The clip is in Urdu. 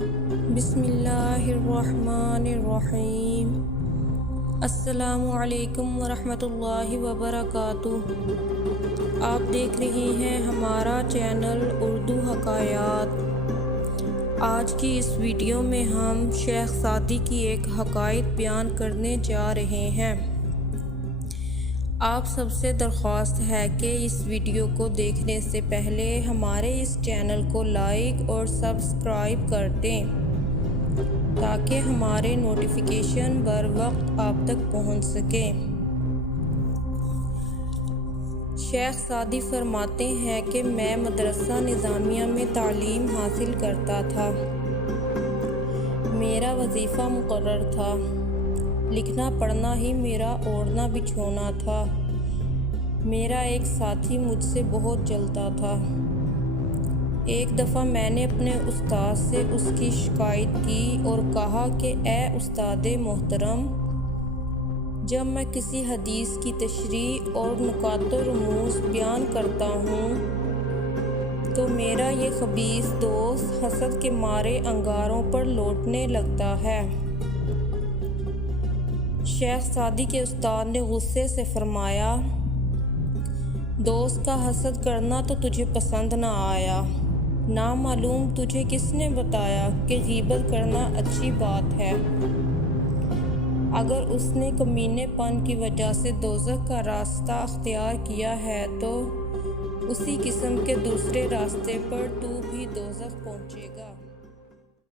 بسم اللہ الرحمن الرحیم۔ السلام علیکم ورحمۃ اللہ وبرکاتہ۔ آپ دیکھ رہے ہیں ہمارا چینل اردو حکایات۔ آج کی اس ویڈیو میں ہم شیخ سعدی کی ایک حکایت بیان کرنے جا رہے ہیں۔ آپ سب سے درخواست ہے کہ اس ویڈیو کو دیکھنے سے پہلے ہمارے اس چینل کو لائک اور سبسکرائب کر دیں تاکہ ہمارے نوٹیفیکیشن بر وقت آپ تک پہنچ سکیں۔ شیخ سعدی فرماتے ہیں کہ میں مدرسہ نظامیہ میں تعلیم حاصل کرتا تھا۔ میرا وظیفہ مقرر تھا۔ لکھنا پڑھنا ہی میرا اوڑھنا بچھونا تھا۔ میرا ایک ساتھی مجھ سے بہت جلتا تھا۔ ایک دفعہ میں نے اپنے استاد سے اس کی شکایت کی اور کہا کہ اے استاد محترم، جب میں کسی حدیث کی تشریح اور نکات و رموز بیان کرتا ہوں تو میرا یہ خبیث دوست حسد کے مارے انگاروں پر لوٹنے لگتا ہے۔ شیخ سعدی کے استاد نے غصے سے فرمایا، دوست کا حسد کرنا تو تجھے پسند نہ آیا۔ نامعلوم تجھے کس نے بتایا کہ غیبت کرنا اچھی بات ہے؟ اگر اس نے کمینے پن کی وجہ سے دوزخ کا راستہ اختیار کیا ہے تو اسی قسم کے دوسرے راستے پر تو بھی دوزخ پہنچے گا۔